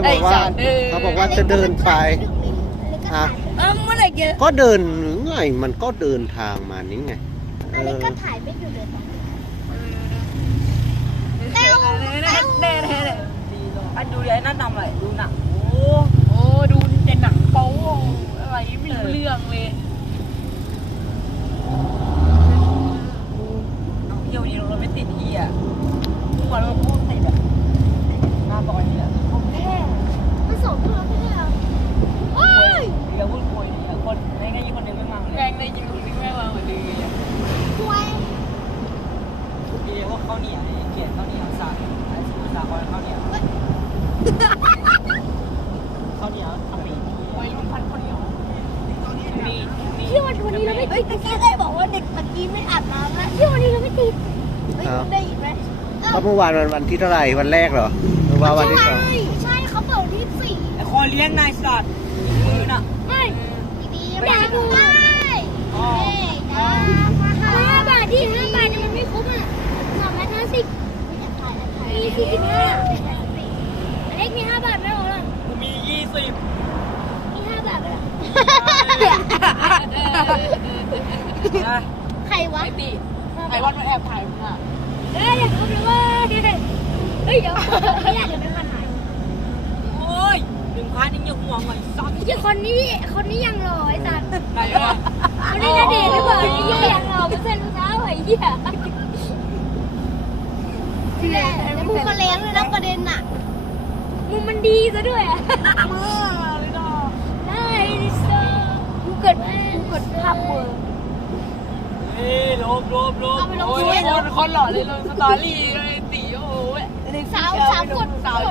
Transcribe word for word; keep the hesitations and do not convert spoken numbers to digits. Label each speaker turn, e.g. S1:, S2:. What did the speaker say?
S1: บอกว่าเขาบอกว่าจะเดินไปฮะ
S2: เออเมื่อไหร่เกิด
S1: ก็เดินหรือไงมันก็เดินทางมานี่ไงเอ
S3: อันนี้
S1: อ
S3: ก็ถ่ายไม่หยุดเลย
S2: เด้เด้เด้เด้เด้
S4: ดีเลยอันดูไอ้นั่นทำอะไรดูหนังโอ้
S2: โอ้ดูแต่หนังโป๊อะไรไม่รู้เรื่องเลย
S4: เที่ยวนี้เราไม่ติดเฮียทุกวันเราพูดติดแบบหน้าตอนนี้แหละ
S3: แค่มันสองตัวไม่ใช่เหรอโอ้ย
S4: เดี๋ยวพูดคุยเดี๋ยวคนในง่ายคนนึงไม่มั่ง
S2: แร
S4: เลย
S2: งในยิงนี่แม่มาเหมือนเดิม
S3: ป่วย
S4: เดี๋ยวพวกข้าวเหนียวเกลียดข้าวเหนียวสาดไอ้สมุทรสาครข้าวเหนียวข้าวเหนียวทำปี
S2: วัยรุ่นพันคนเดียว
S4: นี่นี่
S3: ที่วันวันนี้เราไม่ติดเมื่อกี้ได้บอกว่าเด็กเมื่อกี้ไม่อาบน้ำนะที่วันนี้เราไม่ติดเฮ้ยได้ยินไหม
S1: ก็เมื่อวานวันวันที่เท่าไหร่วันแรกเหรอหรือว่าวันที่สอง
S3: ใช่ใช่เขาเปิดที่สี่
S4: ไอ้คอเลี้ยงนายสัตว์มือน่ะ
S3: ไม่ดีๆไม่ได้ได้
S4: อ๋อ
S3: ห้าบาทที่ห้าบาทเนี่ยมันไม่คุ้มอ่ะสองร้อยห้าสิบมีสี่สิบห้าอันเล็กมีห้าบาทไหมโอ้ล่ะ
S4: กูมียี่สิบ
S3: มีห้าบาทไหมล่ะ
S4: นะ
S3: ใครวะ
S2: ไอ้ตีไอ้วันมาแอบถ่ายมึงอ่ะ
S3: เอ้ยอย่าทำเลยเว้ยเฮ้ยเดี๋ยวไม่อยากจะเป็นคนหาย
S4: โอ้ยหนึ่งพันยังอย่าห่วงหน่อยซ้ำ
S3: ไอ้คนนี้คนนี้ยังรอไอ้สัตว์
S4: ไหนวะ
S3: คนนี้นาเดชน์หรือเปล่าไอ้เหี้ยยังรอเปอร์เซ็นต์ลูกสาวไอ้เหี้ยแล้วมึงมาเลี้ยงเลยนะประเด็นน่ะมึงมันดีซะด้วยอ่ะ
S2: มือเลยดอก
S3: ได้ดิเซอร์กูเกิดกูเกิดภาพเวอร์
S4: เฮ้ยลบลบลบ
S2: โอ้ยคนคนหล่อเลยลงสตอรี่เลยตีโอ้ย
S3: สาวสาวกด
S2: สาว